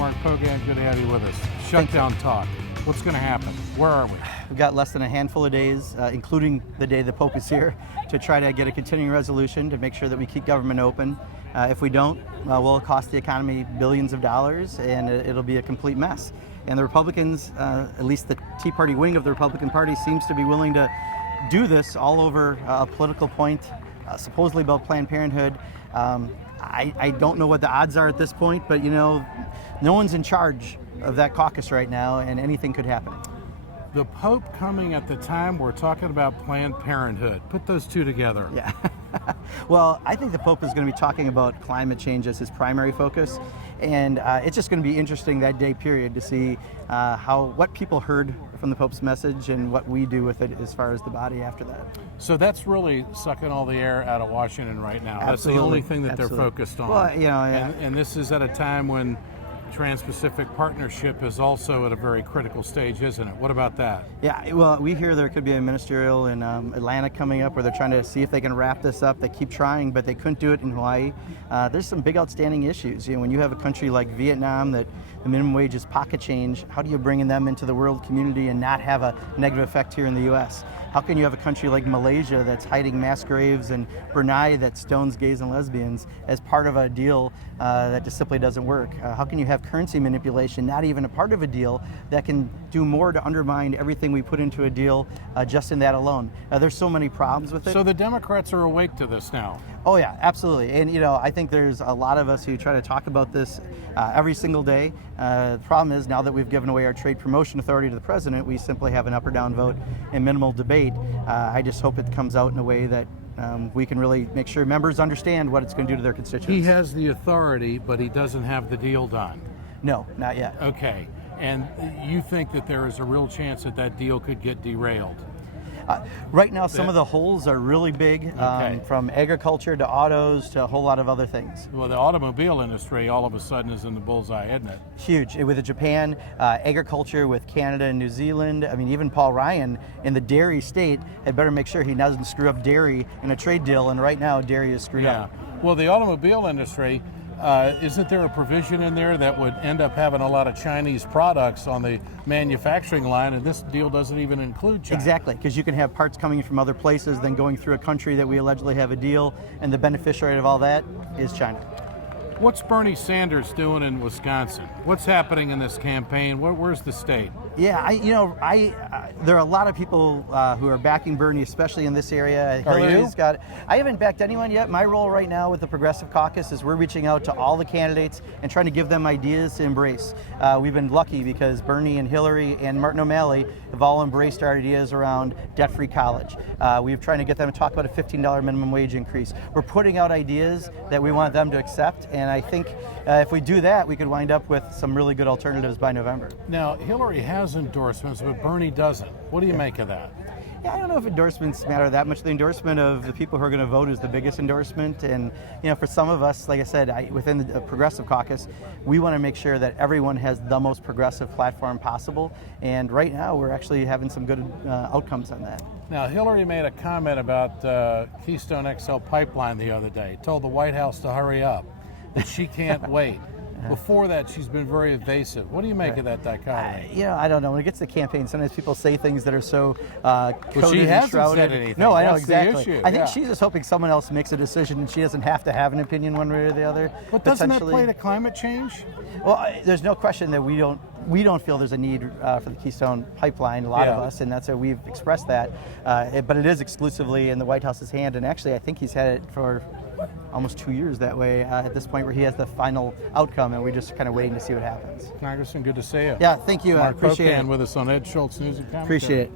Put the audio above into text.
Mark Pocan, good to have you with us. Shutdown talk. What's going to happen? Where are we? We've got less than a handful of days, including the day the Pope is here, to try to get a continuing resolution to make sure that we keep government open. If we don't, we'll cost the economy billions of dollars, and it'll be a complete mess. And the Republicans, at least the Tea Party wing of the Republican Party, seems to be willing to do this all over a political point, supposedly about Planned Parenthood. I don't know what the odds are at this point, but you know, no one's in charge of that caucus right now, and anything could happen. The Pope coming at the time we're talking about Planned Parenthood. Put those two together. Yeah. Well, I think the Pope is going to be talking about climate change as his primary focus, and it's just going to be interesting that day period to see what people heard from the Pope's message and what we do with it as far as the body after that. So that's really sucking all the air out of Washington right now. Absolutely. That's the only thing that Absolutely. they're focused on. Well, you know, and this is at a time when Trans-Pacific Partnership is also at a very critical stage, isn't it? What about that? Yeah, well, we hear there could be a ministerial in Atlanta coming up where they're trying to see if they can wrap this up. They keep trying, but they couldn't do it in Hawaii. There's some big outstanding issues. You know, when you have a country like Vietnam that the minimum wage is pocket change, how do you bring them into the world community and not have a negative effect here in the U.S.? How can you have a country like Malaysia that's hiding mass graves and Brunei that stones gays and lesbians as part of a deal that just simply doesn't work? How can you have currency manipulation, not even a part of a deal, that can do more to undermine everything we put into a deal just in that alone? There's so many problems with it. So the Democrats are awake to this now. Oh yeah, absolutely. And you know, I think there's a lot of us who try to talk about this every single day. The problem is now that we've given away our trade promotion authority to the president, we simply have an up or down vote and minimal debate. I just hope it comes out in a way that we can really make sure members understand what it's going to do to their constituents. He has the authority, but he doesn't have the deal done. No, not yet. Okay. And you think that there is a real chance that that deal could get derailed? Right now, some of the holes are really big, from agriculture to autos to a whole lot of other things. Well, the automobile industry all of a sudden is in the bullseye, isn't it? Huge. With Japan, agriculture with Canada and New Zealand. I mean, even Paul Ryan in the dairy state had better make sure he doesn't screw up dairy in a trade deal, and right now dairy is screwed up. Well, the automobile industry, isn't there a provision in there that would end up having a lot of Chinese products on the manufacturing line, and this deal doesn't even include China? Exactly, because you can have parts coming from other places, then going through a country that we allegedly have a deal, and the beneficiary of all that is China. What's Bernie Sanders doing in Wisconsin? What's happening in this campaign? Where's the state? Yeah, there are a lot of people who are backing Bernie, especially in this area. Are you? I haven't backed anyone yet. My role right now with the Progressive Caucus is we're reaching out to all the candidates and trying to give them ideas to embrace. We've been lucky because Bernie and Hillary and Martin O'Malley have all embraced our ideas around debt-free college. We're trying to get them to talk about a $15 minimum wage increase. We're putting out ideas that we want them to accept, and I think if we do that, we could wind up with some really good alternatives by November. Now, Hillary has endorsements, but Bernie doesn't. What do you make of that? Yeah, I don't know if endorsements matter that much. The endorsement of the people who are going to vote is the biggest endorsement. And, you know, for some of us, like I said, within the Progressive Caucus, we want to make sure that everyone has the most progressive platform possible. And right now, we're actually having some good outcomes on that. Now, Hillary made a comment about Keystone XL pipeline the other day, told the White House to hurry up, that she can't wait. Before that, she's been very evasive. What do you make of that dichotomy? I don't know. When it gets to campaign, sometimes people say things that are so well, she hasn't said anything. No, I know That's exactly. the issue. I think she's just hoping someone else makes a decision and she doesn't have to have an opinion one way or the other. But doesn't that play to climate change? Well, there's no question that we don't feel there's a need for the Keystone pipeline, a lot of us, and that's why we've expressed that. But it is exclusively in the White House's hand, and actually I think he's had it for almost 2 years that way at this point where he has the final outcome, and we're just kind of waiting to see what happens. Congressman, good to see you. Yeah, thank you. Mark I appreciate Pocan it. with us on Ed Schultz News and Commentary. Appreciate it.